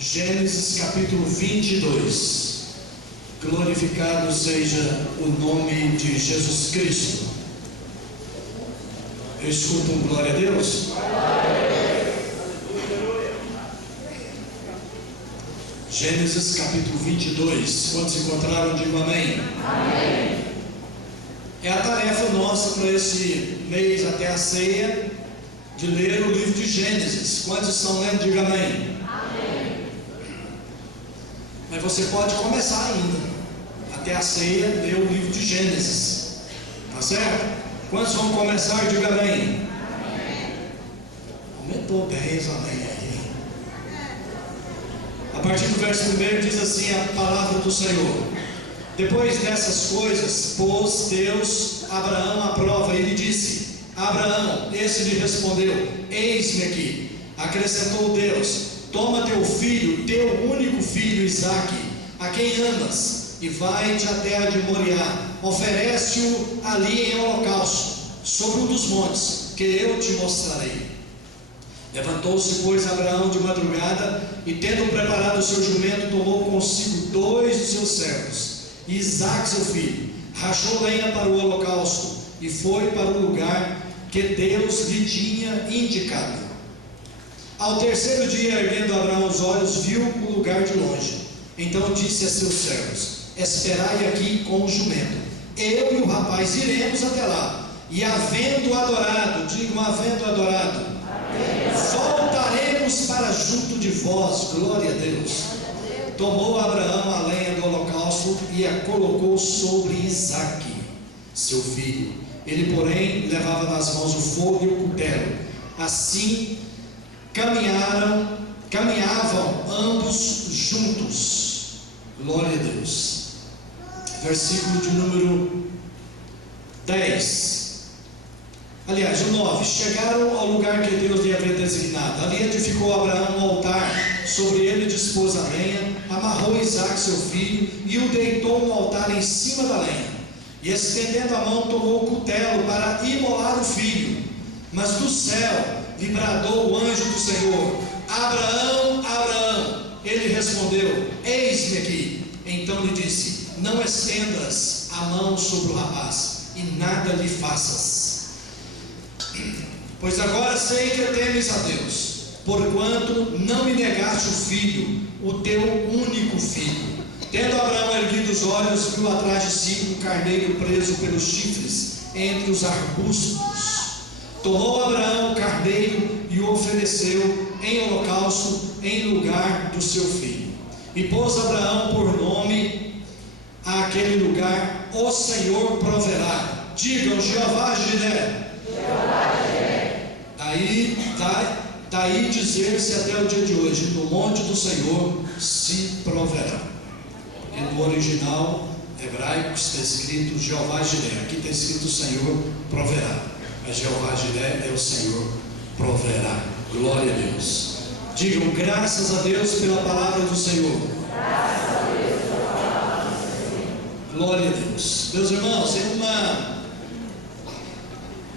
Gênesis capítulo 22. Glorificado seja o nome de Jesus Cristo. Eu escuto um glória a Deus. Gênesis capítulo 22. Quando se encontraram, digam amém. Amém. É a tarefa nossa para esse mês até a ceia de ler o livro de Gênesis. Quantos estão lendo? Diga amém. Mas você pode começar ainda, até a ceia, ler o livro de Gênesis, tá certo? Quantos vão começar? Diga amém. Aumentou 10, amém. A partir do verso 1 diz assim a palavra do Senhor: depois dessas coisas, pôs Deus Abraão à prova e lhe disse: Abraão, esse lhe respondeu: eis-me aqui. Acrescentou Deus: toma teu filho, teu único filho Isaque, a quem amas, e vai-te à terra de Moriá, oferece-o ali em holocausto, sobre um dos montes, que eu te mostrarei. Levantou-se, pois, Abraão de madrugada, e tendo preparado o seu jumento, tomou consigo 2 de seus servos, e Isaque seu filho, rachou lenha para o holocausto, e foi para o lugar que Deus lhe tinha indicado. Ao terceiro dia, erguendo Abraão os olhos, viu o lugar de longe. Então disse a seus servos: esperai aqui com o jumento, eu e o rapaz iremos até lá, e havendo adorado, digam havendo adorado, voltaremos para junto de vós. Glória a Deus. Tomou Abraão a lenha do holocausto e a colocou sobre Isaque, seu filho. Ele, porém, levava nas mãos o fogo e o cutelo. Assim caminhavam ambos juntos. Glória a Deus. Versículo de número 10. Aliás, o 9. Chegaram ao lugar que Deus lhe havia designado. Ali edificou Abraão um altar, sobre ele dispôs a lenha, amarrou Isaque seu filho e o deitou no altar em cima da lenha. E estendendo a mão, tomou o cutelo para imolar o filho. Mas do céu lhe bradou o anjo do Senhor: Abraão, Abraão. Ele respondeu: eis-me aqui. Então lhe disse: não estendas a mão sobre o rapaz, e nada lhe faças. Pois agora sei que temes a Deus, porquanto não me negaste o filho, o teu único filho. Tendo Abraão erguido os olhos, viu atrás de si um carneiro preso pelos chifres entre os arbustos. Tomou Abraão o carneiro e o ofereceu em holocausto em lugar do seu filho. E pôs Abraão por nome àquele lugar: o Senhor proverá. Digam: Jeová Jiré. Daí dizer-se até o dia de hoje: no monte do Senhor se proverá. E no original hebraico está escrito Jeová Jiré. Aqui está escrito o Senhor proverá. Mas Jeová Jiré é o Senhor proverá. Glória a Deus. Digam: graças a Deus pela palavra do Senhor. Graças a Deus pela palavra do Senhor. Glória a Deus. Meus irmãos,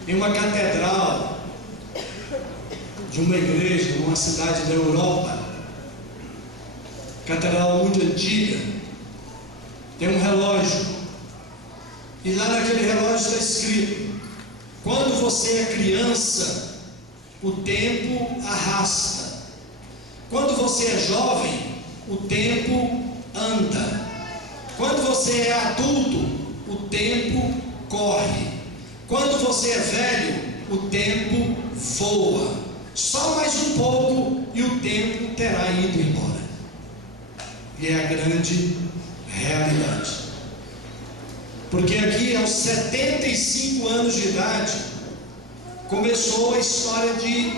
em uma catedral de uma igreja, numa cidade da Europa, catedral muito antiga, tem um relógio. E lá naquele relógio está escrito: quando você é criança, o tempo arrasta. Quando você é jovem, o tempo anda. Quando você é adulto, o tempo corre. Quando você é velho, o tempo voa. Só mais um pouco e o tempo terá ido embora. E é a grande realidade. Porque aqui aos 75 anos de idade começou a história de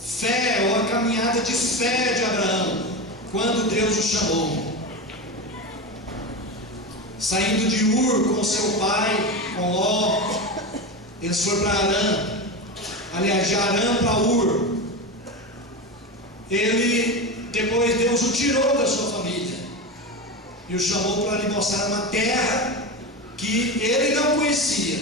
fé, ou a caminhada de fé de Abraão, quando Deus o chamou. Saindo de Ur com seu pai, com Ló, eles foram para Arã. Aliás, de Arã para Ur. Depois Deus o tirou da sua família e o chamou para lhe mostrar uma terra que ele não conhecia,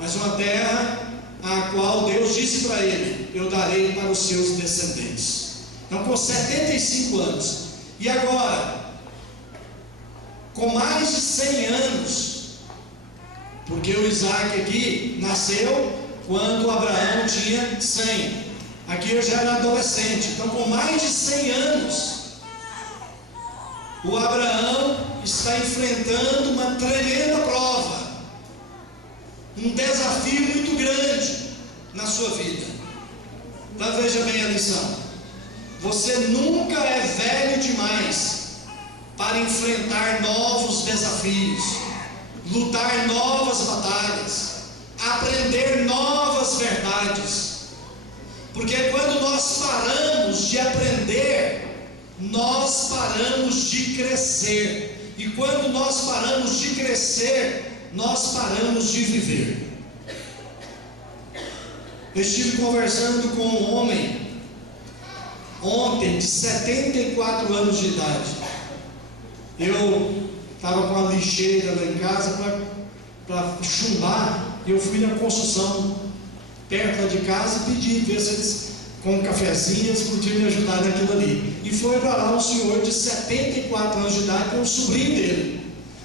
mas uma terra a qual Deus disse para ele: eu darei para os seus descendentes. Então, com 75 anos. E agora, com mais de 100 anos, porque o Isaac aqui nasceu quando Abraão tinha 100. Aqui eu já era adolescente. Então, com mais de 100 anos, o Abraão está enfrentando uma tremenda prova, um desafio muito grande na sua vida. Então veja bem a lição: você nunca é velho demais para enfrentar novos desafios, lutar novas batalhas, aprender novas verdades, porque quando nós paramos de aprender, nós paramos de crescer, e quando nós paramos de crescer, nós paramos de viver. Eu estive conversando com um homem ontem, de 74 anos de idade. Eu estava com a lixeira lá em casa para chumbar, e eu fui na construção perto lá de casa e pedi, ver se eles, com um cafezinho, eles podiam me ajudar naquilo ali. E foi para lá um senhor de 74 anos de idade com o sobrinho dele.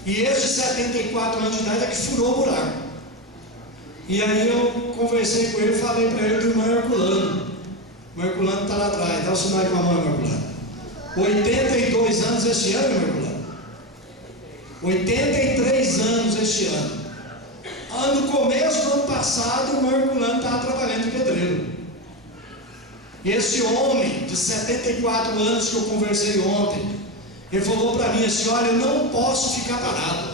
E esse de 74 anos de idade é que furou o buraco. E aí eu conversei com ele e falei para ele do irmão Herculano. O Herculano está lá atrás, dá o sinal com a mão, Herculano. 82 anos este ano, Herculano. 83 anos este ano. No começo do ano passado, o Herculano estava trabalhando de pedreiro. E esse homem de 74 anos que eu conversei ontem, ele falou para mim assim: olha, eu não posso ficar parado.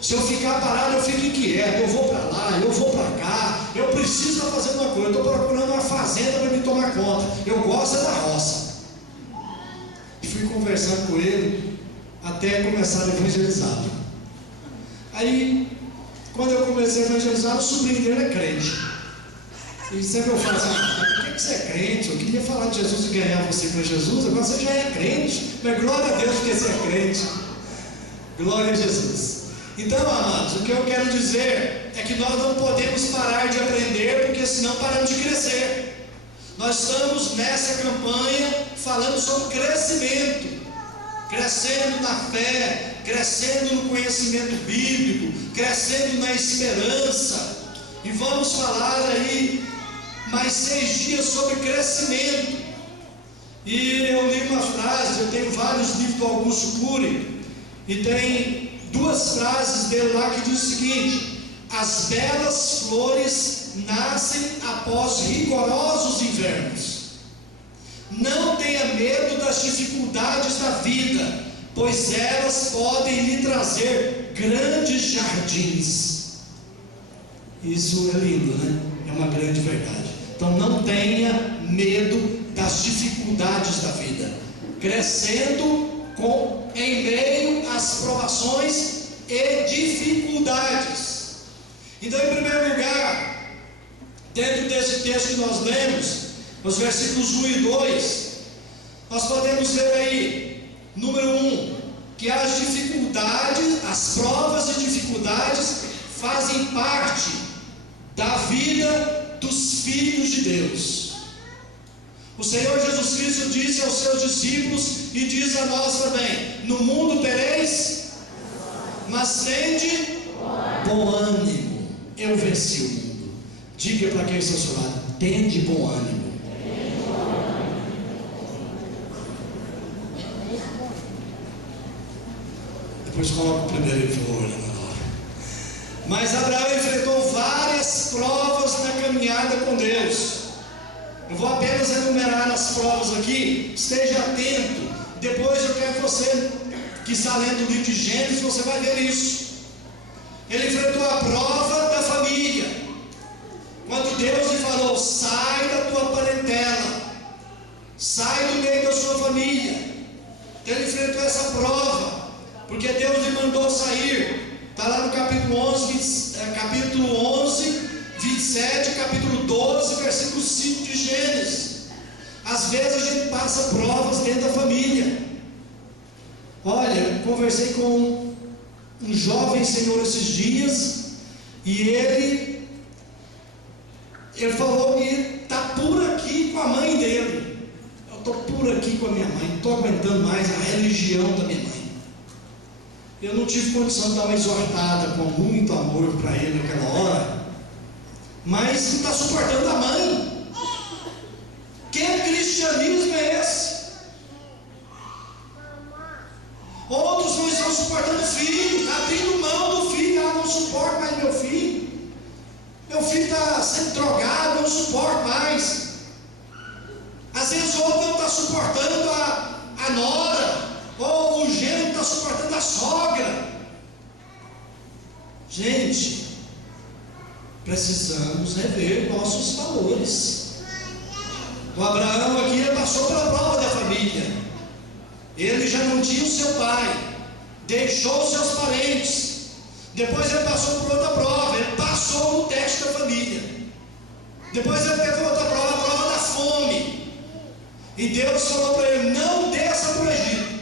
Se eu ficar parado, eu fico inquieto. Eu vou para lá, eu vou para cá. Eu preciso estar fazendo uma coisa. Eu estou procurando uma fazenda para me tomar conta. Eu gosto da roça. E fui conversando com ele até começar a evangelizar. Aí, quando eu comecei a evangelizar, o sobrinho dele é crente. E sempre eu falo assim: por que você é crente? Eu queria falar de Jesus e ganhar você para Jesus. Agora você já é crente. Mas glória a Deus porque você é crente. Glória a Jesus. Então, amados, o que eu quero dizer é que nós não podemos parar de aprender, porque senão paramos de crescer. Nós estamos nessa campanha falando sobre crescimento, crescendo na fé, crescendo no conhecimento bíblico, crescendo na esperança. E vamos falar aí mais 6 dias sobre crescimento. E eu li uma frase, eu tenho vários livros do Augusto Cury, e tem 2 frases dele lá que diz o seguinte: as belas flores nascem após rigorosos invernos. Não tenha medo das dificuldades da vida, pois elas podem lhe trazer grandes jardins. Isso é lindo, né? É uma grande verdade. Então não tenha medo das dificuldades da vida, crescendo em meio às provações e dificuldades. Então, em primeiro lugar, dentro desse texto que nós lemos, nos versículos 1 e 2, nós podemos ver aí, número 1, que as dificuldades, as provas e dificuldades fazem parte da vida dos filhos de Deus. O Senhor Jesus Cristo disse aos seus discípulos e diz a nós também: no mundo tereis, mas tende bom ânimo, eu venci o mundo. Diga para quem está ao seu lado: tende bom ânimo. Depois coloca o primeiro e for olhando agora. Mas Abraão enfrentou várias provas na caminhada com Deus. Eu vou apenas enumerar as provas aqui, esteja atento. Depois eu quero que você, que está lendo o livro de Gênesis, você vai ver isso. Ele enfrentou a prova da família, quando Deus lhe falou: sai da tua parentela, sai do meio da sua família. Então ele enfrentou essa prova, porque Deus lhe mandou sair. Está lá no capítulo 11, 27, capítulo 12, versículo 5 de Gênesis. Às vezes a gente passa provas dentro da família. Olha, eu conversei com um jovem senhor esses dias, e ele falou que está por aqui com a mãe dele. estou por aqui com a minha mãe, não estou aguentando mais a religião da minha mãe. Eu não tive condição de dar uma exortada com muito amor para ele naquela hora, mas não está suportando a mãe. Que cristianismo é esse? Outros não estão suportando o filho, está abrindo mão do filho. Ah, não suporto mais meu filho. Meu filho está sendo drogado, não suporto mais. Às vezes o outro não está suportando a nora, ou o genro está suportando a sogra. Gente, precisamos rever nossos valores. O Abraão aqui, ele passou pela prova da família. Ele já não tinha o seu pai, deixou os seus parentes. Depois ele passou por outra prova, ele passou no teste da família. Depois ele teve outra prova, a prova da fome. E Deus falou para ele: não desça para o Egito.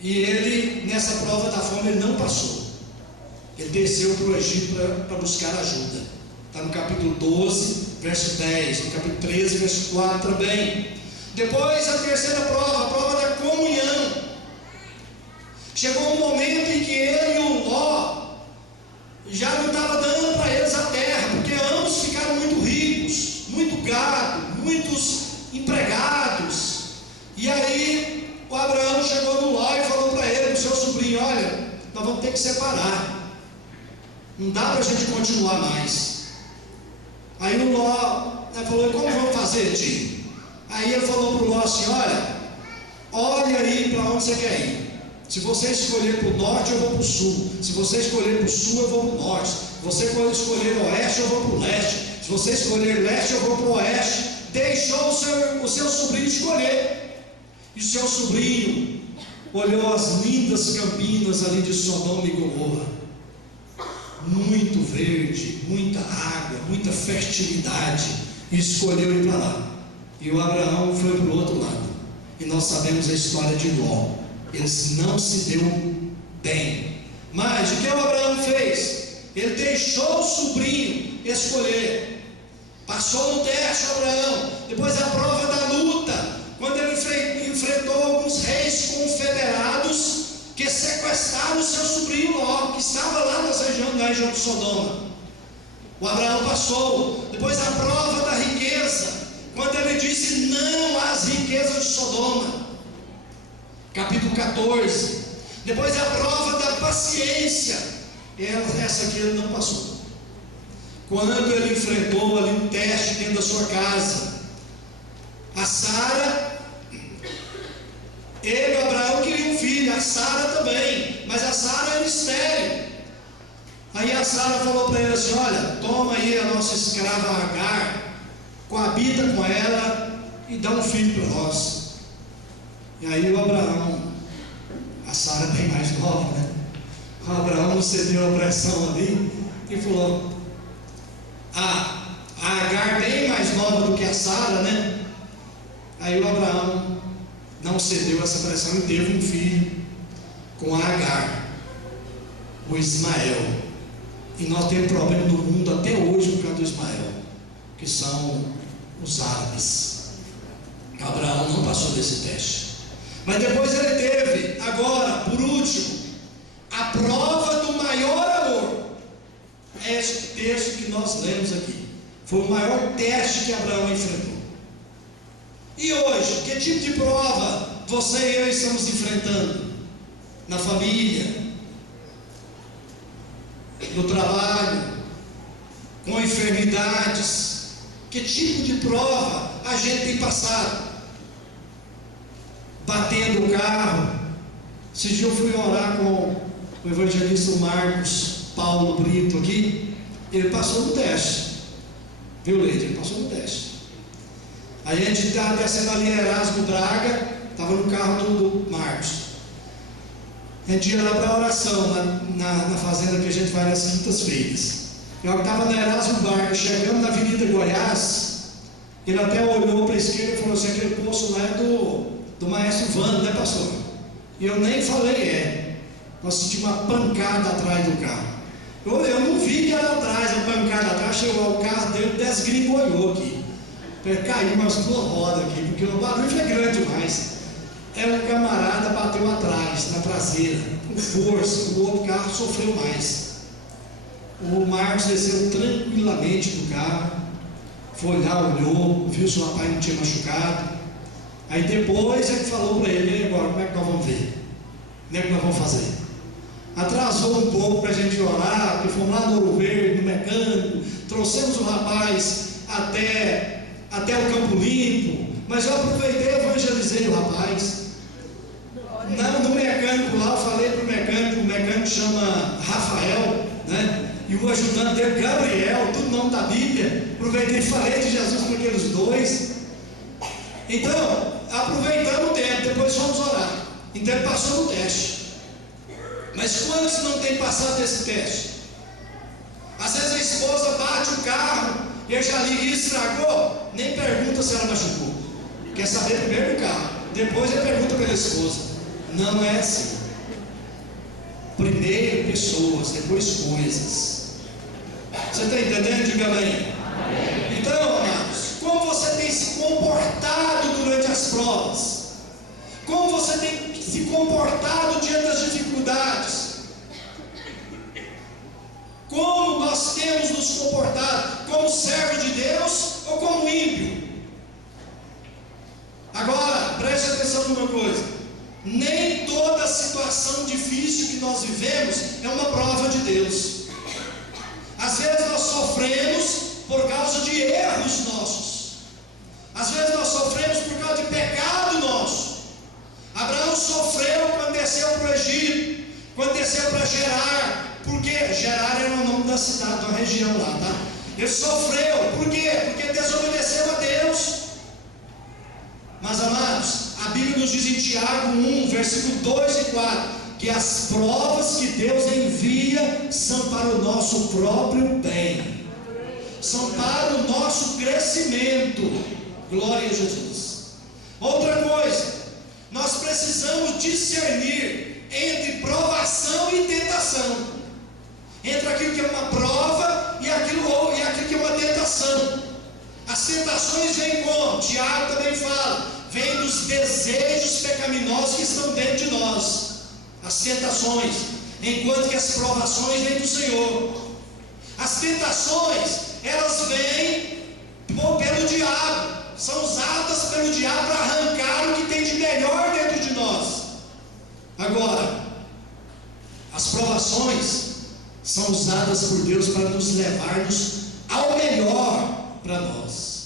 E ele, nessa prova da fome, ele não passou. Ele desceu para o Egito para buscar ajuda. Está no capítulo 12, verso 10, no capítulo 13, verso 4 também. Depois a terceira prova, a prova da comunhão. Chegou um momento em que ele e o Ló já não estava dando para eles a terra, porque ambos ficaram muito ricos, muito gado, muitos empregados. E aí o Abraão chegou no Ló e falou para ele, pro seu sobrinho: olha, nós vamos ter que separar, não dá para a gente continuar mais. Aí o Ló falou: como vamos fazer, tio? Aí ele falou para o Ló assim: olha aí para onde você quer ir. Se você escolher para o norte, eu vou para o sul. Se você escolher para o sul, eu vou para o norte. Se você escolher o oeste, eu vou para o leste. Se você escolher leste, eu vou para o oeste. Deixou o seu sobrinho escolher. E o seu sobrinho olhou as lindas campinas ali de Sodoma e Gomorra. Muito verde, muita água, muita fertilidade. E escolheu ir para lá. E o Abraão foi para o outro lado. E nós sabemos a história de Ló. Ele não se deu bem. Mas o que o Abraão fez? Ele deixou o sobrinho escolher. Passou no teste, Abraão. Depois a prova da luta, quando ele enfrentou alguns reis confederados que sequestraram o seu sobrinho Ló, que estava lá na região de Sodoma. O Abraão passou. Depois a prova da riqueza, quando ele disse não às riquezas de Sodoma. Capítulo 14. Depois a prova da paciência. Essa aqui ele não passou. Quando ele enfrentou ali um teste dentro da sua casa, a Sara, ele, o Abraão, queria um filho, a Sara também, mas a Sara era estéril. Aí a Sara falou para ele assim: olha, toma aí a nossa escrava Agar, coabita com ela e dá um filho para nós. E aí o Abraão, a Sara bem mais nova, né? O Abraão não cedeu a pressão ali e falou: a Agar bem mais nova do que a Sara, né? Aí o Abraão não cedeu essa pressão e teve um filho com a Agar, o Ismael. E nós temos problema no mundo até hoje por causa do Ismael, que são os árabes. Abraão não passou desse teste. Mas depois ele teve, agora, por último, a prova do maior amor. É esse texto que nós lemos aqui. Foi o maior teste que Abraão enfrentou. E hoje, que tipo de prova você e eu estamos enfrentando? Na família, no trabalho, com enfermidades. Que tipo de prova a gente tem passado? Batendo o carro. Esse dia eu fui orar com o evangelista Marcos Paulo Brito aqui. Ele passou no teste, viu, Leite? Ele passou no teste. Aí a gente estava descendo ali Erasmo Braga, estava no carro do Marcos. A gente ia lá para a oração na fazenda que a gente vai nas quintas-feiras. Eu estava na Erasmo Braga, chegando na Avenida Goiás. Ele até olhou para a esquerda e falou assim: aquele poço lá é do maestro Vando, né, pastor? E eu nem falei, nós sentimos uma pancada atrás do carro. Eu não vi que era atrás, a pancada atrás, chegou o carro dele, desgringolhou aqui. Caiu umas 2 rodas aqui, porque o barulho foi grande demais. Um camarada bateu atrás, na traseira, com força. O outro carro sofreu mais. O Marcos desceu tranquilamente do carro, foi lá, olhou, viu se o rapaz não tinha machucado. Aí depois ele falou para ele: e agora, como é que nós vamos ver? Como é que nós vamos fazer? Atrasou um pouco para a gente orar, porque fomos lá no Ouro Verde, no mecânico, trouxemos o rapaz até o Campo Limpo, mas eu aproveitei e evangelizei o rapaz. No mecânico lá, eu falei para o mecânico chama Rafael, né? E o ajudante dele, Gabriel, tudo nome da Bíblia. Aproveitei e falei de Jesus para aqueles 2. Então, aproveitando o tempo, depois fomos orar. Então ele passou no teste. Mas quantos não tem passado desse teste? Às vezes a esposa bate o carro e ele já liga e estragou, nem pergunta se ela machucou. Quer saber primeiro do carro, depois ele pergunta pela esposa. Não é assim. Primeiro pessoas, depois coisas. Você está entendendo? Diga amém. Então, amados, como você tem se comportado durante as provas? Como você tem se comportado diante das dificuldades? Como nós temos nos comportado? Como servo de Deus ou como ímpio? Agora, preste atenção numa coisa: nem toda situação difícil que nós vivemos é uma prova de Deus. Às vezes nós sofremos por causa de erros nossos. Às vezes nós sofremos por causa de pecado nosso. Abraão sofreu quando desceu para o Egito, quando desceu para Gerar, porque Gerar era o nome da cidade, da região lá, tá? Ele sofreu, por quê? Porque desobedeceu a Deus. Mas amados, a Bíblia nos diz em Tiago 1, versículo 2 e 4, que as provas que Deus envia são para o nosso próprio bem, são para o nosso crescimento. Glória a Jesus. Outra coisa, nós precisamos discernir entre provação e tentação, entre aquilo que é uma prova e aquilo que é uma tentação. As tentações vêm como? Tiago também fala, vêm dos desejos pecaminosos que estão dentro de nós. As tentações, enquanto que as provações vêm do Senhor. As tentações, elas vêm pelo diabo, são usadas pelo diabo para arrancar o que tem de melhor dentro de nós. Agora, as provações são usadas por Deus para nos levarmos ao melhor para nós.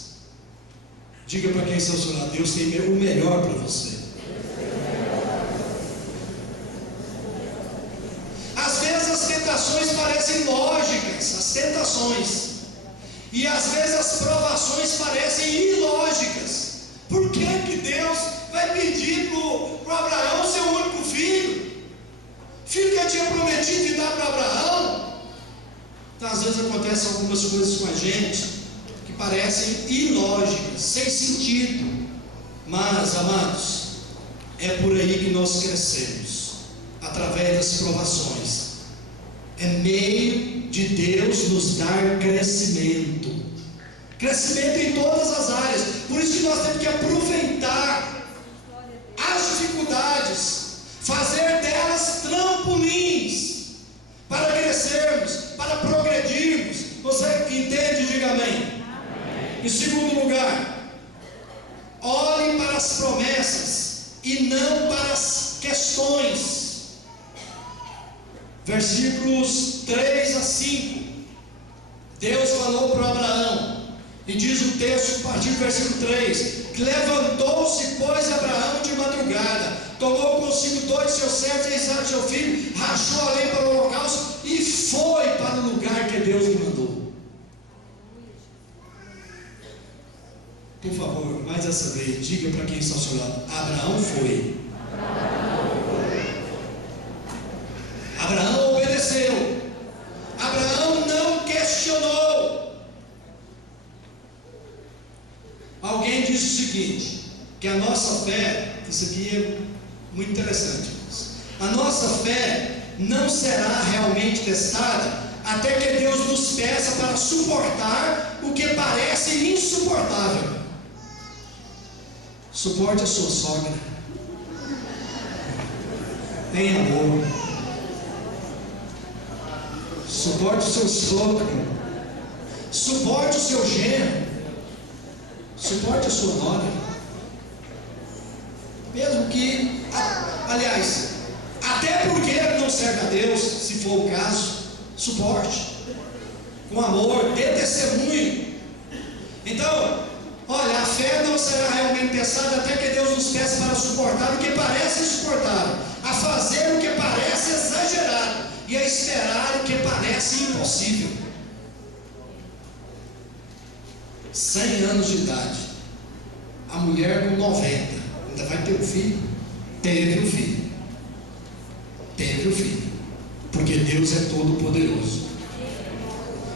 Diga para quem está ao seu lado: Deus tem o melhor para você. Às vezes as tentações parecem lógicas, as tentações, e às vezes as provações parecem ilógicas. Por que Deus vai pedir para Abraão seu único filho? Filho que ele tinha prometido de dar para Abraão. Então, às vezes acontecem algumas coisas com a gente que parecem ilógicas, sem sentido. Mas, amados, é por aí que nós crescemos, através das provações. É meio de Deus nos dar crescimento em todas as áreas. Por isso que nós temos que aproveitar as dificuldades, fazer delas trampolins para crescermos, para progredirmos. Você entende? Diga amém. Em segundo lugar, olhe para as promessas e não para as questões. Versículos 3 a 5. Deus falou para Abraão, e diz o texto, a partir do versículo 3: que levantou-se, pois, Abraão de madrugada, tomou consigo 2 de seus servos e Isaque seu filho, rachou a lenha para o holocausto e foi para o lugar que Deus lhe mandou. Por favor, mais essa vez, diga para quem está ao seu lado: Abraão foi. Abraão obedeceu. Abraão não questionou. Alguém disse o seguinte, que a nossa fé, isso aqui é muito interessante, a nossa fé não será realmente testada até que Deus nos peça para suportar o que parece insuportável. Suporte a sua sogra em amor. Suporte o seu sogro. Suporte o seu genro. Suporte a sua nora. Mesmo que, aliás, até porque ele não serve a Deus, se for o caso, suporte. Com amor, dê testemunho. Então, olha, a fé não será realmente testada até que Deus nos peça para suportar o que parece insuportável, a fazer o que parece exagerado e a esperar o que parece impossível. 100 anos de idade, a mulher com 90, ainda vai ter um filho? Teve um filho. Teve um filho, porque Deus é todo poderoso.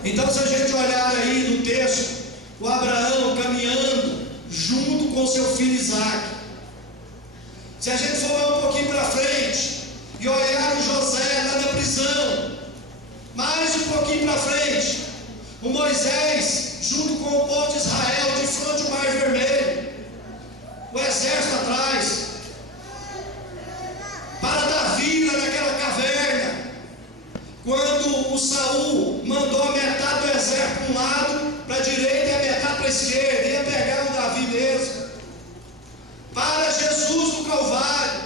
Então, se a gente olhar aí no texto, o Abraão caminhando junto com seu filho Isaac. Se a gente for lá um pouquinho para frente e olhar o José lá na prisão, mais um pouquinho para frente, o Moisés junto com o povo de Israel de frente ao Mar Vermelho, o exército atrás, para Davi lá naquela caverna, quando o Saul mandou a metade do exército para um lado, para a direita e a metade para a esquerda, ia pegar o Davi mesmo, para Jesus no Calvário,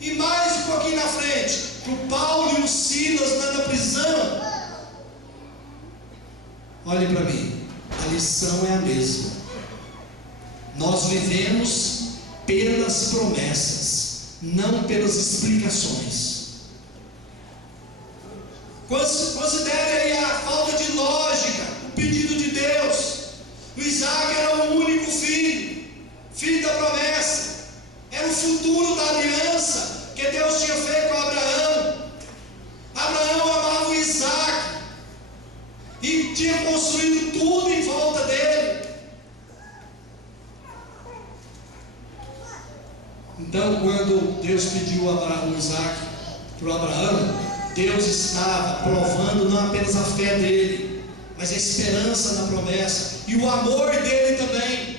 e mais um pouquinho na frente, para o Paulo e o Silas lá na prisão. Olhe para mim, a lição é a mesma. Nós vivemos pelas promessas, não pelas explicações. Considere aí a falta de lógica, o pedido de Deus. O Isaac era o único filho, filho da promessa, era o futuro da aliança que Deus tinha feito com Abraão. Abraão amava o Isaac e tinha construído tudo em volta dele. Então, quando Deus pediu o Isaac para o Abraão, Deus estava provando não apenas a fé dele, mas a esperança na promessa e o amor dele também.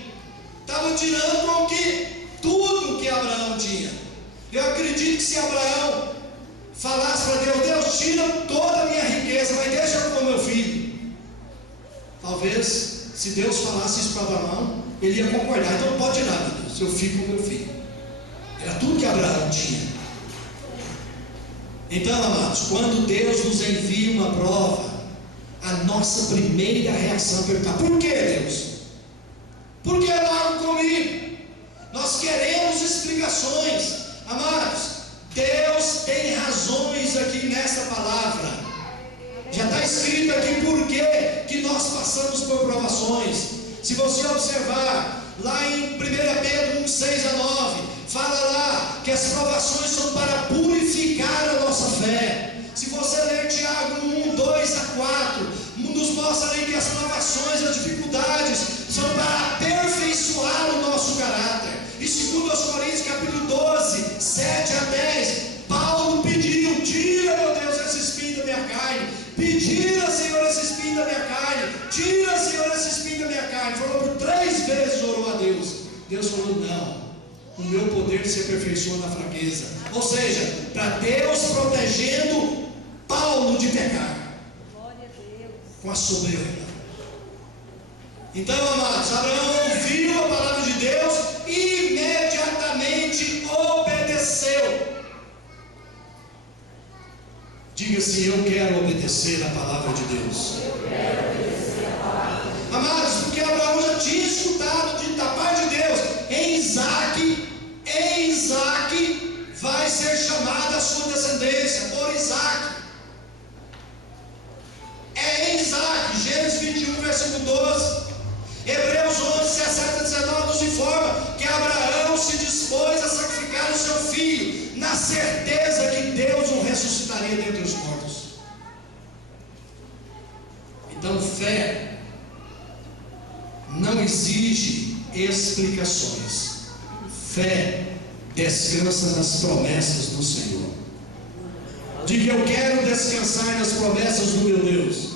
Estava tirando com que tudo que Abraão tinha. Eu acredito que se Abraão falasse para Deus: Deus, tira toda a minha riqueza, mas deixa eu com meu filho. Talvez, se Deus falasse isso para Abraão, ele ia concordar. Então não pode tirar, meu Deus, eu fico com meu filho. Era tudo que Abraão tinha. Então, amados, quando Deus nos envia uma prova, a nossa primeira reação é perguntar: por que, Deus? Por que logo comigo? Nós queremos explicações. Amados, Deus tem razões aqui nessa palavra. Já está escrito aqui por que nós passamos por provações. Se você observar lá em 1 Pedro 1, 6 a 9, fala lá que as provações são para purificar a nossa fé. Se você ler Tiago 1, 2 a 4, nos mostra ali que as provações, as dificuldades são para aperfeiçoar o nosso caráter. E 2 Coríntios capítulo 12, 7 a 10, Paulo pediu: tira, meu Deus, esse espinho da minha carne. Tira, Senhor, esse espinho da minha carne. Tira, Senhor, esse espinho da minha carne. Falou por 3 vezes, orou a Deus. Deus falou: não, o meu poder se aperfeiçoa na fraqueza. Ou seja, para Deus protegendo Paulo de pecar. Glória a Deus. Com a soberba. Então, amados, Abraão ouviu a palavra de Deus e imediatamente obedeceu. Diga assim: eu quero obedecer a palavra de Deus. Eu quero obedecer a palavra de Deus. Amados, porque Abraão já tinha escutado da parte de Deus: em Isaac vai ser chamada a sua descendência, por Isaac. É em Isaac. Gênesis 21, versículo 12. Hebreus 11, 17 a 19 nos informa que Abraão se dispôs a sacrificar o seu filho, na certeza que Deus o ressuscitaria dentre os mortos. Então, fé não exige explicações. Fé descansa nas promessas do Senhor. Diga: eu quero descansar nas promessas do meu Deus.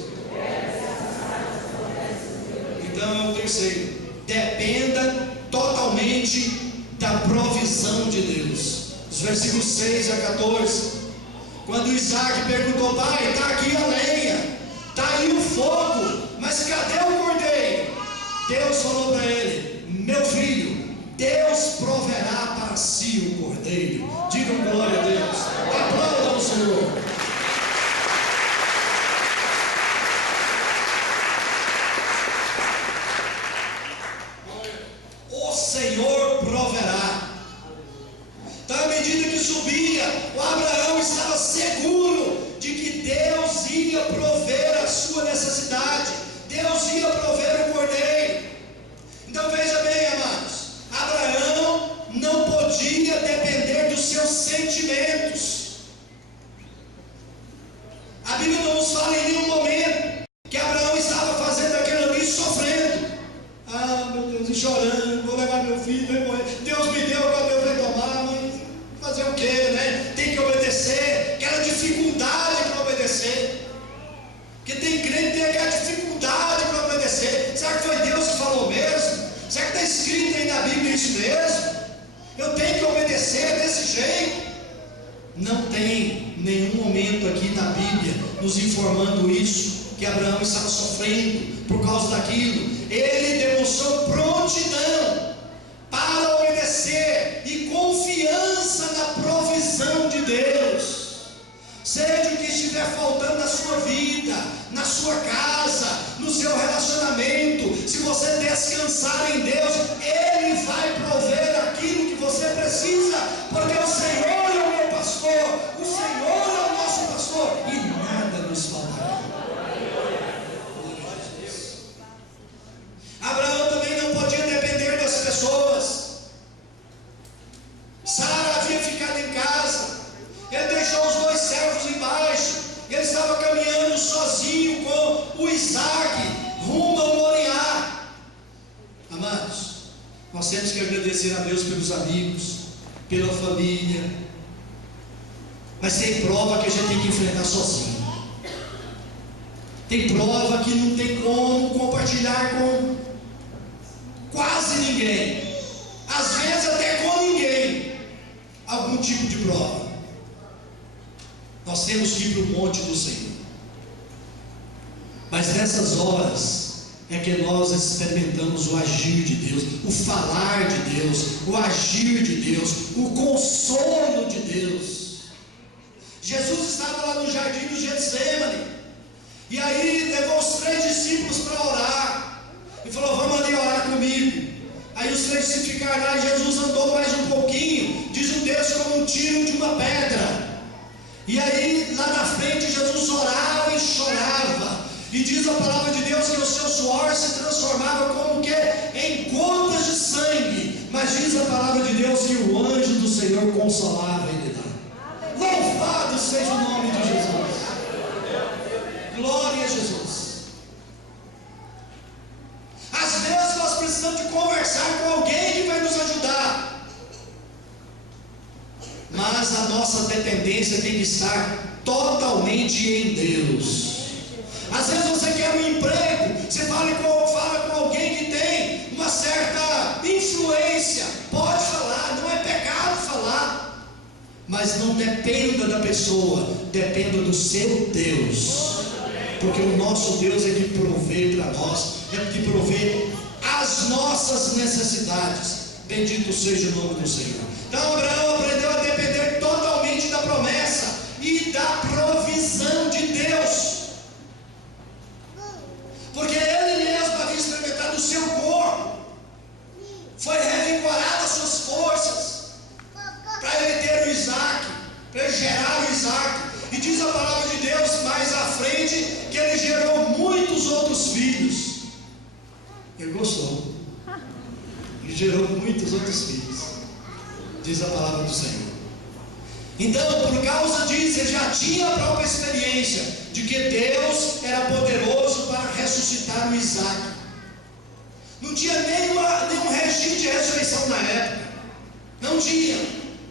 Então é o terceiro: dependa totalmente da provisão de Deus. Os versículos 6 a 14, quando Isaac perguntou: pai, está aqui a lenha, está aí o fogo, mas cadê o cordeiro? Deus falou para ele: meu filho, Deus proverá para si o cordeiro. Digam glória a Deus, aplaudam o Senhor. O Senhor proverá. Então, à medida que subia, o Abraão estava seguro de que Deus ia prover a sua necessidade, Deus ia prover o cordeiro. Então veja bem, amados, Abraão não podia depender dos seus sentimentos. A Bíblia não nos fala em nenhum momento que Abraão estava fazendo aquilo ali sofrendo. Ah, meu Deus, e chorando, vou levar meu filho, vai morrer. Deus me deu, agora Deus vai tomar, mas fazer o quê, né? Tem que obedecer, aquela dificuldade para obedecer. Porque tem crente que tem aquela dificuldade para obedecer. Será que foi Deus que falou mesmo? Será que está escrito aí na Bíblia isso mesmo? Eu tenho que obedecer desse jeito? Não tem nenhum momento aqui na Bíblia nos informando isso, que Abraão estava sofrendo por causa daquilo. Ele demonstrou prontidão para obedecer e confiança na provisão de Deus. Seja o que estiver faltando na sua vida, na sua casa, no seu relacionamento, se você descansar em Deus, Ele vai prover aquilo que você precisa, porque o Senhor é o meu pastor, o Senhor é o nosso pastor, e nada nos faltará. Abraão também não podia depender das pessoas. Sara havia ficado em casa, ele deixou os 2 servos embaixo, ele estava caminhando sozinho com o Isaac rumo ao Moriá. Amados, nós temos que agradecer a Deus pelos amigos, pela família, mas tem prova que a gente tem que enfrentar sozinho. Tem prova que não tem como compartilhar com quase ninguém, às vezes até com ninguém, algum tipo de prova. Nós temos que ir para o monte do Senhor. Mas nessas horas é que nós experimentamos o agir de Deus, o falar de Deus, o agir de Deus, o consolo de Deus. Jesus estava lá no jardim do Getsemane, e aí levou os 3 discípulos para orar, e falou: vamos ali orar comigo. Aí os 3 discípulos ficaram lá, e Jesus andou mais um pouquinho, diz o texto, como um tiro de uma pedra. E aí lá na frente Jesus orava e chorava, e diz a palavra de Deus que o seu suor se transformava como que em gotas de sangue, mas diz a palavra de Deus que o anjo do Senhor consolava ele lá. Louvado seja o nome de Jesus, glória a Jesus. Às vezes nós precisamos de conversar com alguém que vai nos ajudar, mas a nossa dependência tem que estar totalmente em Deus. Às vezes você quer um emprego, você fala com alguém que tem uma certa influência, pode falar, não é pecado falar, mas não dependa da pessoa, dependa do seu Deus, porque o nosso Deus é que provê para nós, é que provê as nossas necessidades. Bendito seja o nome do Senhor. Então Abraão aprendeu a depender totalmente da promessa e da provisão de Deus, porque ele mesmo havia experimentado o seu corpo, foi revigorado as suas forças para ele ter o Isaac, para ele gerar o Isaac. E diz a palavra de Deus mais à frente que ele gerou muitos outros filhos. Ele gostou, ele gerou muitos outros filhos, diz a palavra do Senhor. Então, por causa disso, ele já tinha a própria experiência de que Deus era poderoso para ressuscitar o Isaac. Não tinha nenhum regime de ressurreição na época, não tinha,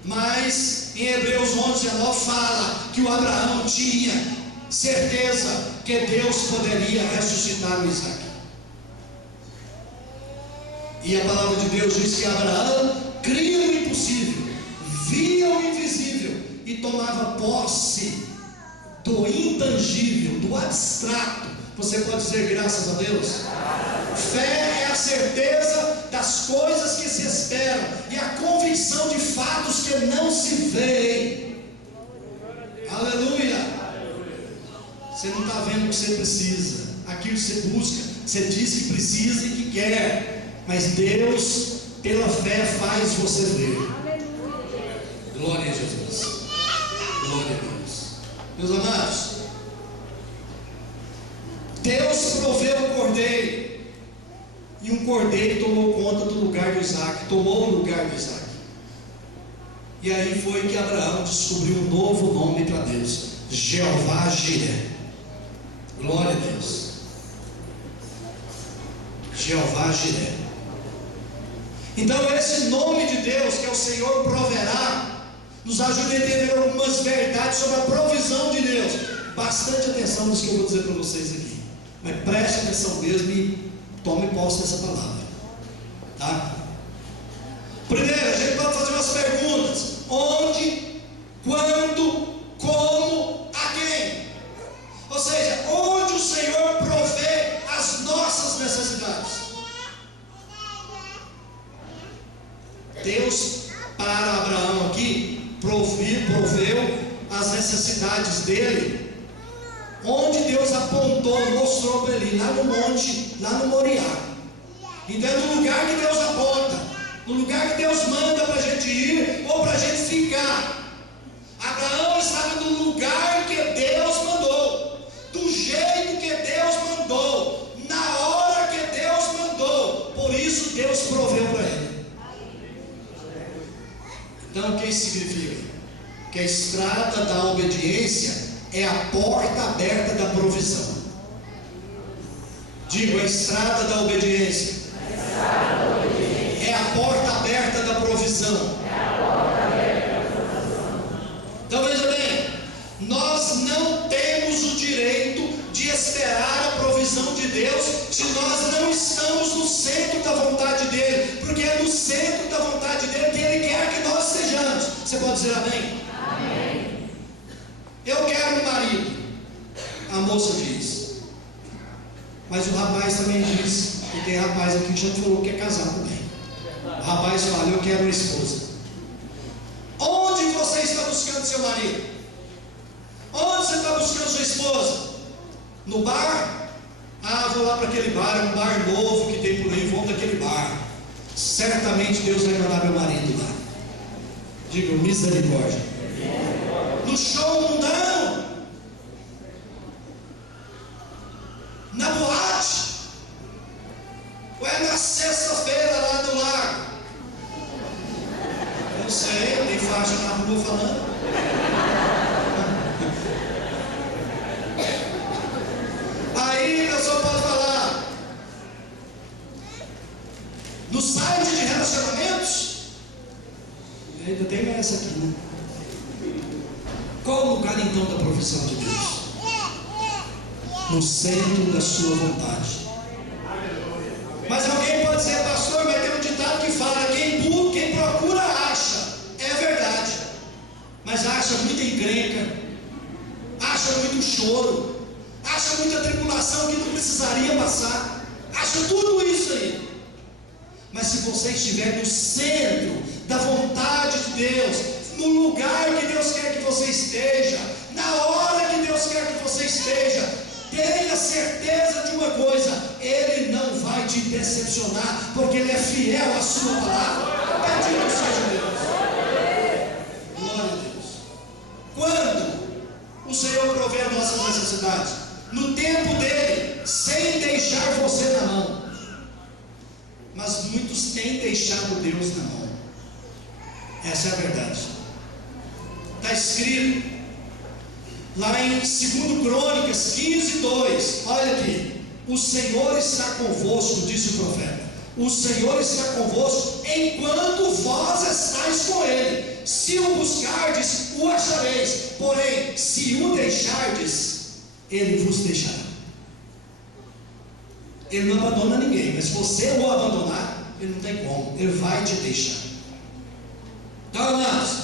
mas em Hebreus 11:19 fala que o Abraão tinha certeza que Deus poderia ressuscitar o Isaac. E a palavra de Deus diz que Abraão cria no impossível, via o invisível e tomava posse do intangível, do abstrato. Você pode dizer graças a Deus? Fé é a certeza das coisas que se esperam e a convicção de fatos que não se veem. Aleluia! Você não está vendo o que você precisa, aquilo que você busca, você diz que precisa e que quer, mas Deus, pela fé, faz você ver. Glória a Jesus. Glória a Deus. Meus amados, Deus proveu o cordeiro, e um cordeiro tomou conta do lugar de Isaac, tomou o lugar de Isaac. E aí foi que Abraão descobriu um novo nome para Deus: Jeová Jiré. Glória a Deus. Jeová Jiré. Então esse nome de Deus, que é o Senhor proverá, nos ajuda a entender algumas verdades sobre a provisão de Deus. Bastante atenção nisso que eu vou dizer para vocês aqui, mas preste atenção mesmo e tome posse dessa palavra, tá? Primeiro, a gente pode fazer umas perguntas: onde, quando, como, a quem? Ou seja, onde o Senhor provê as nossas necessidades. Deus, para Abraão aqui, proveu as necessidades dele, onde Deus apontou, mostrou para ele, lá no monte, lá no Moriá. Então é no lugar que Deus aponta, no lugar que Deus manda para a gente ir ou para a gente ficar. Abraão estava no lugar que Deus mandou, do jeito que Deus mandou, na hora que Deus mandou. Por isso Deus proveu para ele. Então o que isso significa? Que a estrada da obediência é a porta aberta da provisão. Digo, a estrada da obediência é a porta aberta da provisão. Então veja bem, nós não temos o direito de esperar a provisão de Deus se nós não estamos no centro da vontade dele, porque é no centro da vontade dele que ele quer que nós estejamos. Você pode dizer amém? Amém. Eu quero um marido, a moça diz, mas o rapaz também diz, e tem rapaz aqui que já falou que quer casar também. O rapaz fala: eu quero uma esposa. Onde você está buscando seu marido? Onde você está buscando sua esposa? No bar? Ah, vou lá para aquele bar, é um bar novo que tem por aí, vou daquele bar. Certamente Deus vai mandar meu marido lá. Diga misericórdia. No show mundano? Na boate? Ou é na sexta-feira lá no lago? Não sei, tem faixa na rua falando. Aí a pessoa pode falar: no site de relacionamentos? Ainda tem essa aqui, né? Qual o lugar então da provisão de Deus? No centro da sua vontade. Mas alguém pode dizer: pastor, mas tem um ditado que fala: quem procura acha. É verdade, mas acha muita encrenca, acha muito choro, acha muita tribulação que não precisaria passar, acha tudo isso aí. Mas se você estiver no centro da vontade de Deus, no lugar que Deus quer que você esteja, na hora que Deus quer que você esteja, tenha certeza de uma coisa: Ele não vai te decepcionar, porque Ele é fiel à sua palavra. Bendito seja Deus. Glória a Deus. Quando o Senhor provê as nossas necessidades? No tempo dele, sem deixar você na mão. Mas muitos têm deixado Deus na mão. Essa é a verdade. Está escrito lá em 2 Crônicas 15:2. Olha aqui: o Senhor está convosco, disse o profeta. O Senhor está convosco enquanto vós estáis com Ele. Se o buscardes, o achareis. Porém, se o deixardes, Ele vos deixará. Ele não abandona ninguém, mas se você o abandonar, Ele não tem como, Ele vai te deixar. Então, amados,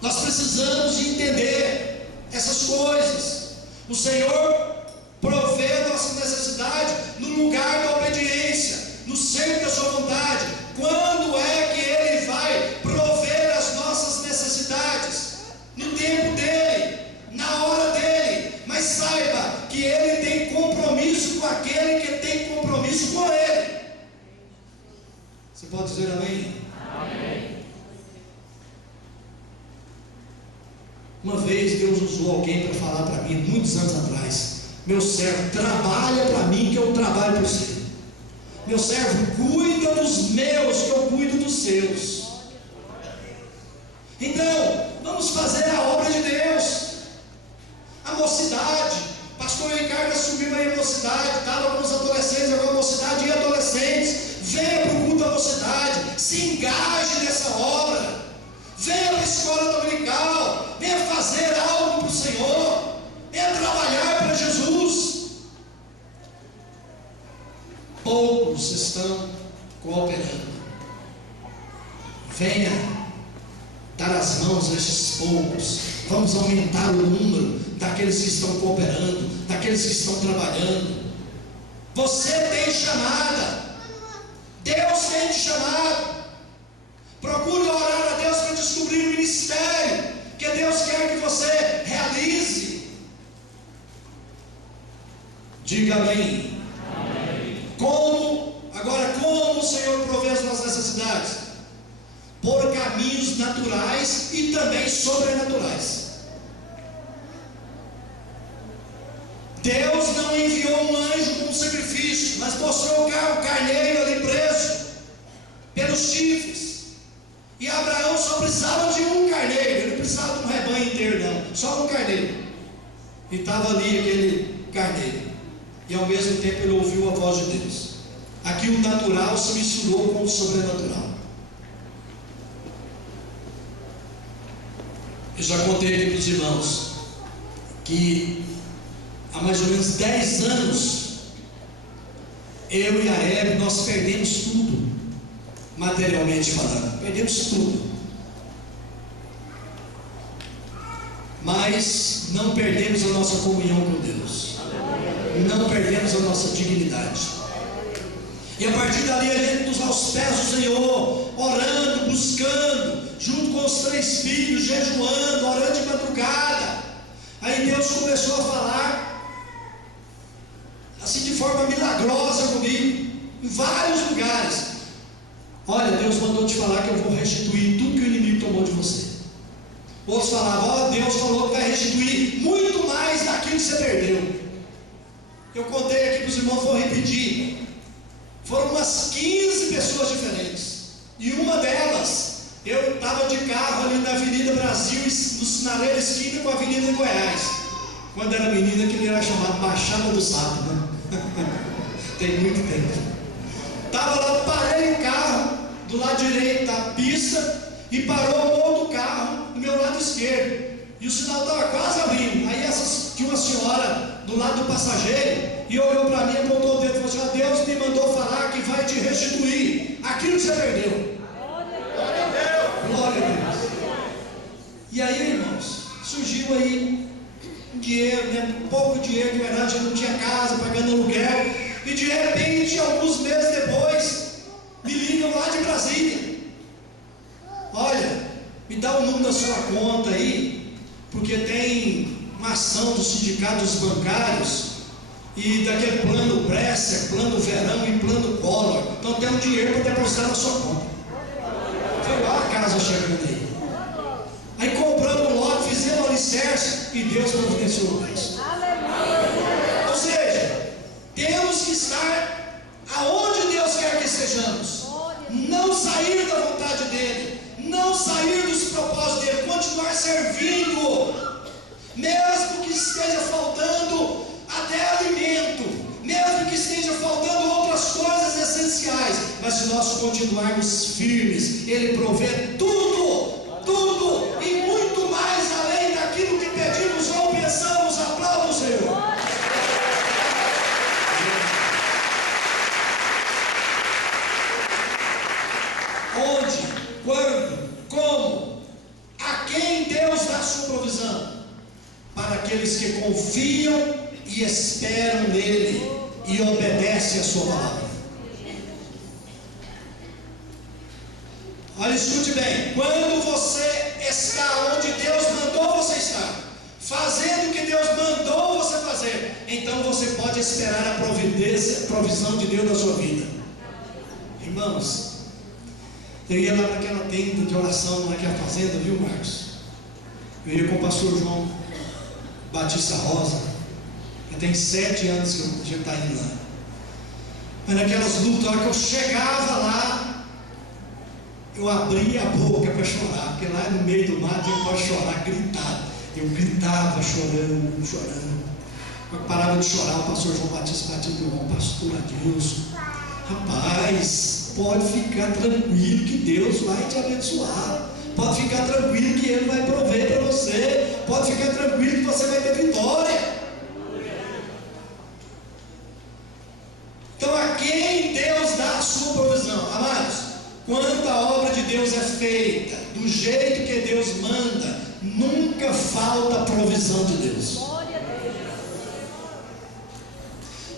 nós precisamos de entender essas coisas. O Senhor provê a nossa necessidade no lugar da obediência, no centro da sua vontade. Quando é que Ele vai prover as nossas necessidades? No tempo dEle, na hora dEle. Mas saiba que Ele tem compromisso com aquele que tem compromisso com Ele. Você pode dizer amém? Amém. Uma vez Deus usou alguém para falar para mim, muitos anos atrás: meu servo, trabalha para mim que eu trabalho para você. Meu servo, cuida dos meus que eu cuido dos seus. Então, vamos fazer a obra de Deus. A mocidade, pastor Ricardo assumiu aí a mocidade, estava com os adolescentes, agora a mocidade e adolescentes. Venha para o culto da mocidade, se engaje nessa obra. Venha para a escola dominical, venha fazer algo para o Senhor, venha trabalhar para Jesus. Poucos estão cooperando. Venha dar as mãos a estes poucos. Vamos aumentar o número daqueles que estão cooperando, daqueles que estão trabalhando. Você tem chamada, Deus tem te chamado. Procure orar a Deus para descobrir o ministério que Deus quer que você realize. Diga amém. Como o Senhor provê as nossas necessidades? Por caminhos naturais e também sobrenaturais. Deus não enviou um anjo como sacrifício, mas mostrou o carneiro ali preso pelos chifres. E Abraão só precisava de um carneiro, ele não precisava de um rebanho inteiro não, só um carneiro. E estava ali aquele carneiro. E ao mesmo tempo ele ouviu a voz de Deus. Aqui o natural se misturou com o sobrenatural. Eu já contei aqui para os irmãos que há mais ou menos 10 anos eu e a Hebe, nós perdemos tudo, materialmente falando, perdemos tudo, mas não perdemos a nossa comunhão com Deus, não perdemos a nossa dignidade. E a partir dali a gente nos aos pés do Senhor, orando, buscando, junto com os 3 filhos, jejuando, orando de madrugada. Aí Deus começou a falar assim de forma milagrosa comigo, em vários lugares. Olha, Deus mandou te falar que eu vou restituir tudo que o inimigo tomou de você. Outros falavam, Deus falou que vai restituir muito mais daquilo que você perdeu. Eu contei aqui para os irmãos, vou repetir. Foram umas 15 pessoas diferentes. E uma delas, eu estava de carro ali na Avenida Brasil, no sinaleiro esquina com a Avenida Goiás. Quando era menina, que ele era chamado Baixada do Sapo, né? Tem muito tempo. Estava lá, parei o carro do lado direito da pista e parou um outro carro do meu lado esquerdo. E o sinal estava quase abrindo. Aí tinha uma senhora do lado do passageiro e olhou para mim, apontou o dedo e falou assim: Deus me mandou falar que vai te restituir aquilo que você perdeu. Glória a Deus. Glória a Deus. E aí, irmãos, surgiu aí um dinheiro, né? Pouco dinheiro, de verdade, a gente não tinha casa, pagando aluguel. E de repente, alguns meses depois, me ligam lá de Brasília: olha, me dá o número da sua conta aí, porque tem uma ação dos sindicatos bancários e daquele plano Bresser, plano Verão e plano Collor. Então tem um dinheiro para depositar na sua conta. Foi lá a casa chegando aí. Aí compramos um lote, fizemos o alicerce e Deus providenciou o resto. Ou seja, temos que estar aonde Deus quer que estejamos. Não sair da vontade dEle, não sair dos propósitos dEle, continuar servindo, mesmo que esteja faltando até alimento, mesmo que esteja faltando outras coisas essenciais, mas se nós continuarmos firmes, Ele provê tudo, tudo e muito mais além daquilo que pedimos ou pensamos. Aplauda o Senhor. aqueles que confiam e esperam nele e obedecem a sua palavra. Olha, escute bem, quando você está onde Deus mandou você estar, fazendo o que Deus mandou você fazer, então você pode esperar a provisão de Deus na sua vida. Irmãos, eu ia lá para aquela tenda de oração naquela fazenda, viu, Marcos? Eu ia com o pastor João Batista Rosa. Já tem 7 anos que a gente está indo lá. Mas naquelas lutas, a hora que eu chegava lá, eu abria a boca para chorar, porque lá no meio do mato eu posso chorar, gritar. Eu gritava, chorando. Eu parava de chorar, o pastor João Batista batia do irmão, pastor Adilson, rapaz, pode ficar tranquilo que Deus vai te abençoar. Pode ficar tranquilo que Ele vai prover para você. Pode ficar tranquilo que você vai ter vitória. Então, a quem Deus dá a sua provisão? Amados, quando a obra de Deus é feita do jeito que Deus manda, nunca falta a provisão de Deus.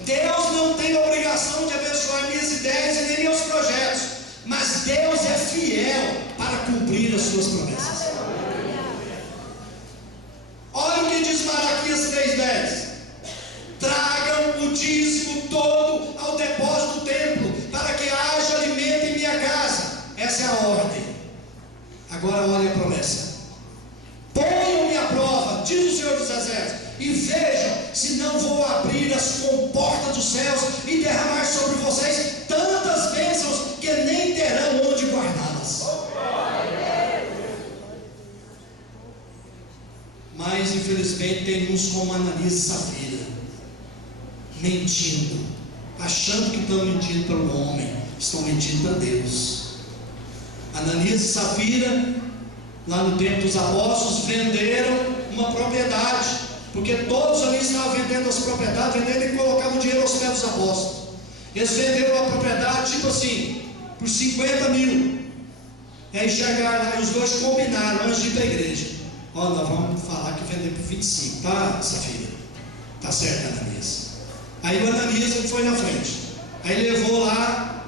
Deus não tem a obrigação de abençoar minhas ideias e nem meus projetos, mas Deus é fiel para cumprir as suas promessas. Olha o que diz Malaquias 3,10: tragam o dízimo todo ao depósito do templo, para que haja alimento em minha casa. Essa é a ordem. Agora olha a promessa: ponham-me à prova, diz o Senhor dos Exércitos, e vejam se não vou abrir as comportas dos céus e derramar sobre vocês tantas bênçãos que nem terão onde guardá-las. Mas infelizmente tem uns como Ananias e Safira, mentindo, achando que estão mentindo para o homem, estão mentindo para Deus. Ananias e Safira, lá no tempo dos apóstolos, venderam uma propriedade, porque todos ali estavam vendendo as propriedades, vendendo e colocavam o dinheiro aos pés dos apóstolos. Eles venderam uma propriedade, tipo assim, por 50 mil. E aí chegaram lá e os dois combinaram antes de ir para a igreja: ó, nós vamos falar que vendemos por 25, tá, Safira? Tá certo, Ananias. Aí o Ananias foi na frente, aí levou lá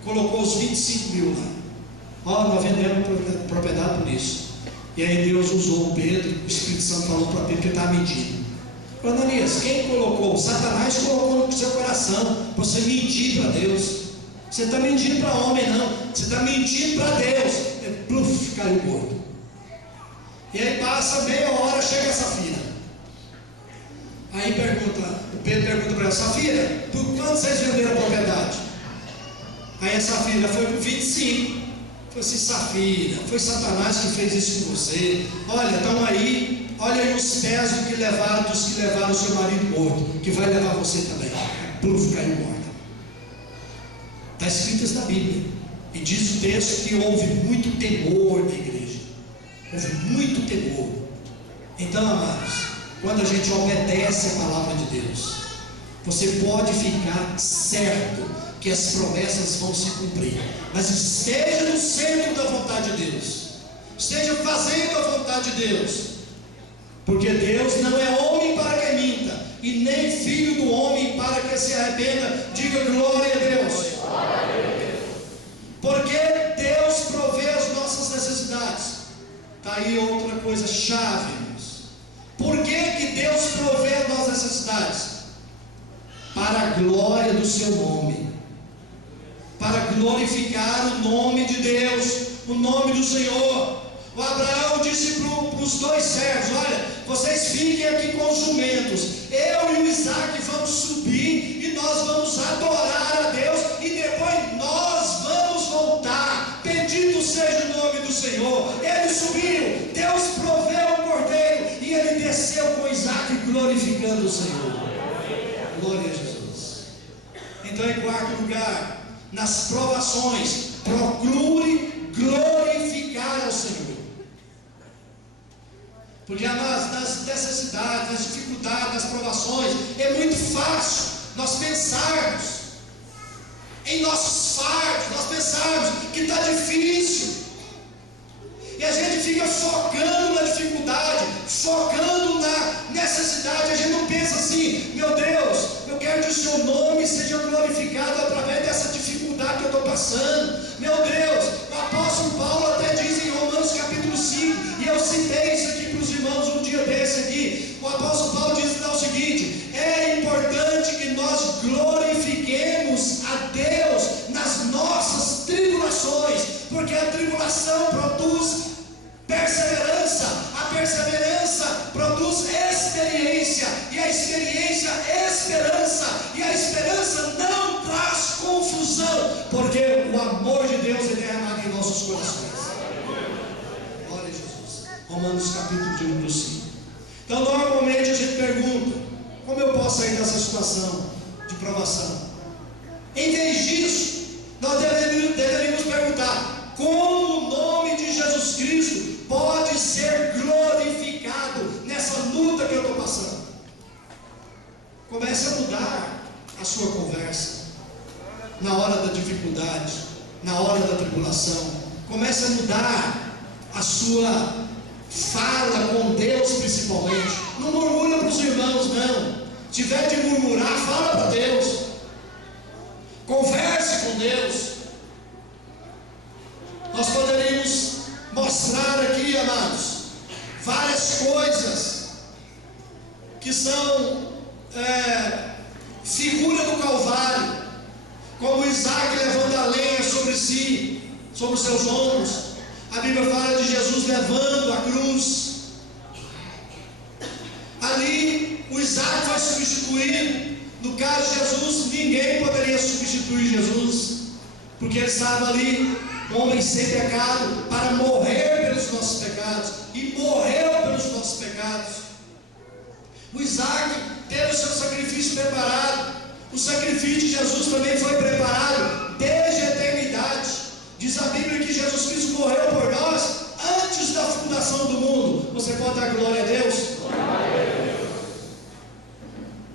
e colocou os 25 mil lá. Ó, nós vendemos propriedade por isso. E aí Deus usou o Pedro, o Espírito Santo falou para Pedro que estava mentindo. Ananias, quem colocou? Satanás colocou no seu coração para você mentir para Deus. Você está mentindo para homem, não, você está mentindo para Deus. E pluf, caiu morto. E aí passa meia hora, chega a Safira. Aí o Pedro pergunta para ela: Safira, por quanto vocês venderam a propriedade? Aí a Safira foi por 25. Foi assim: Safira, foi Satanás que fez isso com você. Olha, estão aí, olha aí os pés dos que levaram o seu marido morto, que vai levar você também. Pluf, caiu morta. Está escrito isso na Bíblia. E diz o texto que houve muito temor na igreja. Houve muito temor. Então, amados, quando a gente obedece a palavra de Deus, você pode ficar certo que as promessas vão se cumprir. Mas esteja no centro da vontade de Deus, esteja fazendo a vontade de Deus, porque Deus não é homem para que minta, e nem filho do homem para que se arrependa. Diga glória a Deus. Porque Deus provê as nossas necessidades. Está aí outra coisa chave, irmãos. Por que Deus provê as nossas necessidades? Para a glória do seu nome, para glorificar o nome de Deus, o nome do Senhor. O Abraão disse para os dois servos: olha, vocês fiquem aqui com os jumentos, eu e o Isaac vamos subir e nós vamos adorar a Deus, e depois nós vamos voltar. Bendito seja o nome do Senhor. Eles subiram, Deus proveu o cordeiro e ele desceu com Isaac, glorificando o Senhor. Glória a Jesus. Então, em quarto lugar, nas provações, procure glorificar ao Senhor. Porque nas necessidades, nas dificuldades, nas provações, é muito fácil nós pensarmos em nossos fardos, nós pensarmos que está difícil. E E a gente fica focando na dificuldade, focando na necessidade. A gente não pensa assim: meu Deus, eu quero que o seu nome seja glorificado através dessa dificuldade que eu estou passando. Meu Deus, o apóstolo Paulo até diz em Romanos capítulo 5, e eu citei isso aqui para os irmãos um dia desse aqui. O apóstolo Paulo diz lá o seguinte: é importante que nós glorifiquemos a Deus nas nossas tribulações, porque a tribulação produz perseverança, a perseverança produz experiência, e a experiência esperança, e a esperança não traz confusão, porque o amor de Deus é derramado em nossos corações. Glória a Jesus. Romanos capítulo de número 5. Então normalmente a gente pergunta: como eu posso sair dessa situação de provação? Em vez disso, nós deveríamos perguntar: como o nome de Jesus Cristo pode ser glorificado nessa luta que eu estou passando? Comece a mudar a sua conversa na hora da dificuldade, na hora da tribulação. Comece a mudar a sua fala com Deus, principalmente. Não murmura para os irmãos, não. Se tiver de murmurar, fala para Deus. Converse com Deus. Nós poderíamos mostrar aqui, amados, várias coisas que são figura do Calvário, como Isaac levando a lenha sobre si, sobre os seus ombros. A Bíblia fala de Jesus levando a cruz. Ali o Isaac foi substituído. No caso de Jesus, ninguém poderia substituir Jesus, porque ele estava ali, homem sem pecado, para morrer pelos nossos pecados, e morreu pelos nossos pecados. O Isaac teve o seu sacrifício preparado. O sacrifício de Jesus também foi preparado desde a eternidade. Diz a Bíblia que Jesus Cristo morreu por nós antes da fundação do mundo. Você pode dar glória a Deus? Glória a Deus.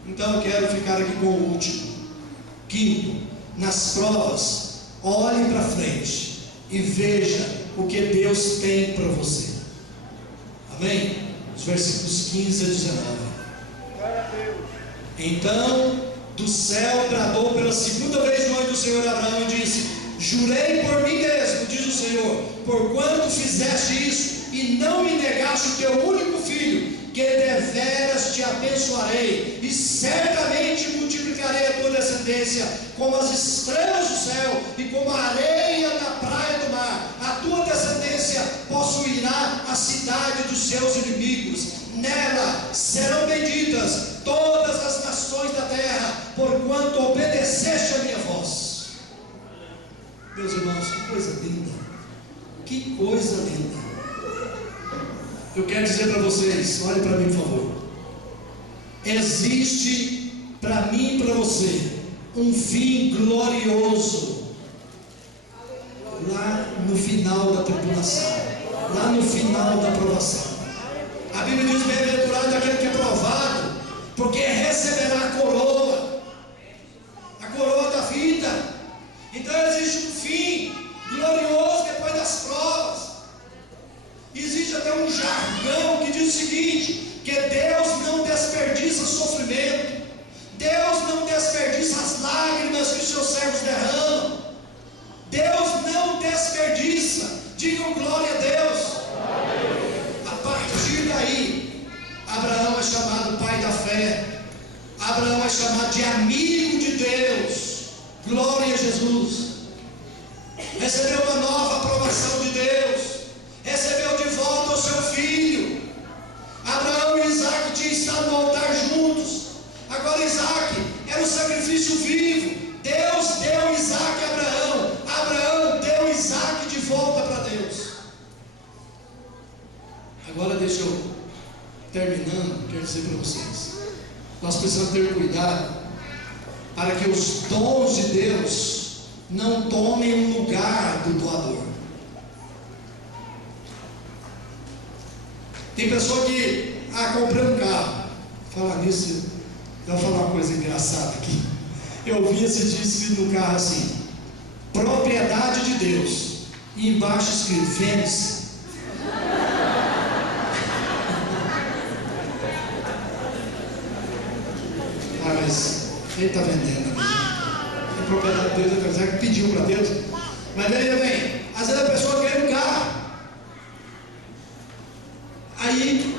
Então eu quero ficar aqui com o último. Quinto, nas provas, olhe para frente e veja o que Deus tem para você. Amém? Os versículos 15 a 19. Então do céu bradou pela segunda vez o anjo do Senhor a Abraão e disse: jurei por mim mesmo, diz o Senhor, porquanto fizeste isso e não me negaste o teu único filho, que deveras te abençoarei, e certamente multiplicarei a tua descendência como as estrelas do céu e como a areia da praia do mar. A tua descendência possuirá a cidade dos seus inimigos. Nela serão benditas todas as nações da terra, porquanto obedeceste a minha voz. Meus irmãos, que coisa linda, que coisa linda. Eu quero dizer para vocês, olhem para mim por favor. Existe para mim e para você um fim glorioso lá no final da tribulação, lá no final da provação. A Bíblia diz: bem-aventurado aquele que é provado, porque receberá a coroa da vida. Então existe um fim glorioso depois das provas. Existe até um jargão que diz o seguinte: que Deus não desperdiça sofrimento, Deus não desperdiça as lágrimas que os seus servos derramam, Deus não desperdiça. Digam glória a Deus. A partir daí, Abraão é chamado pai da fé, Abraão é chamado de amigo de Deus. Glória a Jesus. Recebeu uma nova aprovação de Deus, recebeu de volta o seu filho. Abraão e Isaac tinham estado no altar juntos. Agora Isaac era um sacrifício vivo. Deus deu Isaac a Abraão, Abraão deu Isaac de volta para Deus. Agora deixa eu, terminando, quero dizer para vocês, nós precisamos ter cuidado para que os dons de Deus não tomem o lugar do doador. Tem pessoa que, comprei um carro. Falar nisso, eu vou falar uma coisa engraçada aqui. Eu vi esse disco no carro assim: propriedade de Deus, e embaixo escrito: vende-se. Ele está vendendo, a propriedade de Deus, ele pediu para Deus. Mas veja bem, às vezes a pessoa quer um carro, aí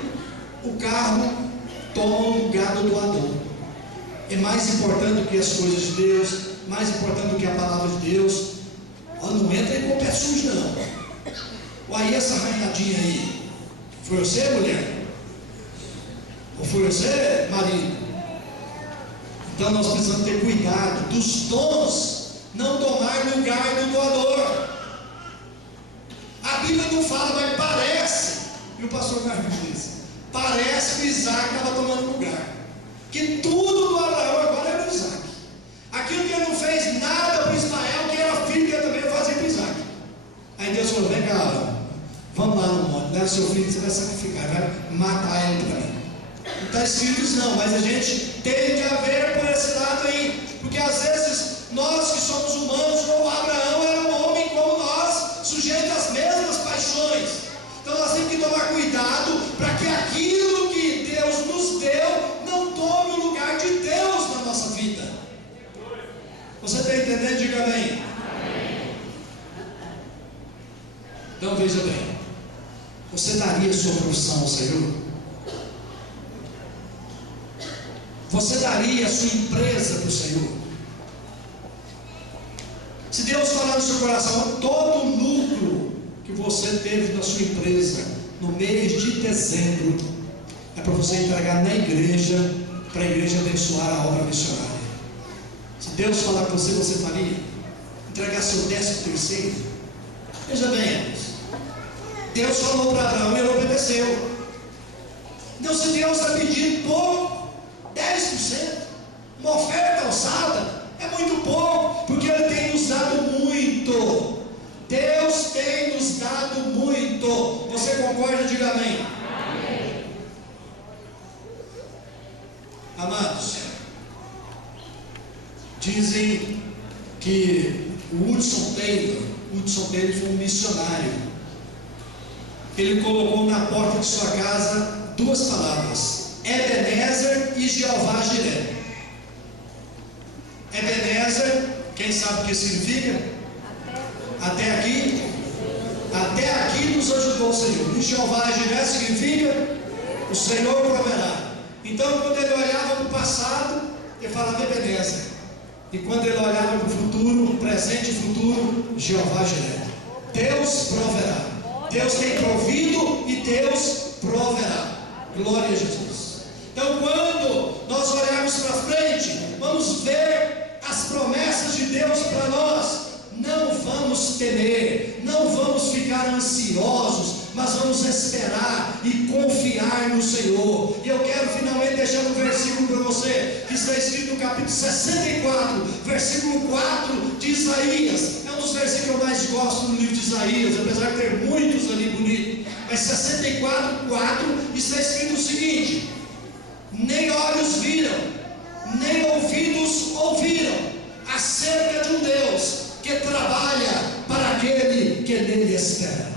o carro toma o lugar do doador. É mais importante do que as coisas de Deus, mais importante do que a palavra de Deus. Olha, não entra aí com o pé sujo, não. Aí essa arranhadinha aí, foi você, mulher? Ou foi você, marido? Então nós precisamos ter cuidado dos dons não tomar lugar do doador. A Bíblia não fala, mas parece, e o pastor Carlos diz, parece que Isaac estava tomando lugar, que tudo do Abraão agora era o Isaac. Aquilo que ele não fez nada para Ismael, que era filho que ele também ia fazer para Isaac. Aí Deus falou: vem cá, vamos lá no monte, leva seu filho, você vai sacrificar, vai matar ele para mim. Não está escrito isso não, mas a gente tem que ver por esse lado aí, porque às vezes nós que somos humanos, como Abraão era um homem como nós, sujeito às mesmas paixões. Então nós temos que tomar cuidado para que aquilo que Deus nos deu não tome o lugar de Deus na nossa vida. Você está entendendo? Diga bem. Então veja bem, você daria sua profissão ao Senhor? Você daria a sua empresa para o Senhor? Se Deus falar no seu coração, todo o lucro que você teve na sua empresa no mês de dezembro é para você entregar na igreja, para a igreja abençoar a obra missionária. Se Deus falar com você, você faria? Entregar seu 13º? Veja bem, Deus falou para Abraão e ele obedeceu. Então, se Deus está pedindo pouco, 10%, uma oferta alçada, é muito pouco, porque Ele tem nos dado muito. Deus tem nos dado muito. Você concorda? Diga amém. Amém. Amados, dizem que o Hudson Taylor foi um missionário. Ele colocou na porta de sua casa duas palavras: Ebenezer e Jeová Jireh. Ebenezer, quem sabe o que significa? Até aqui. Até aqui nos ajudou o Senhor. E Jeová Jireh significa: o Senhor proverá. Então, quando ele olhava para o passado, ele falava Ebenezer. E quando ele olhava para o futuro, presente e futuro, Jeová Jireh. Deus proverá. Deus tem provido e Deus proverá. Glória a Jesus. Então, quando nós olharmos para frente, vamos ver as promessas de Deus para nós. Não vamos temer, não vamos ficar ansiosos, mas vamos esperar e confiar no Senhor. E eu quero finalmente deixar um versículo para você, que está escrito no capítulo 64, versículo 4 de Isaías. É um dos versículos que eu mais gosto no livro de Isaías, apesar de ter muitos ali bonitos. Mas 64, 4 está escrito o seguinte: nem olhos viram, nem ouvidos ouviram acerca de um Deus que trabalha para aquele que nele espera.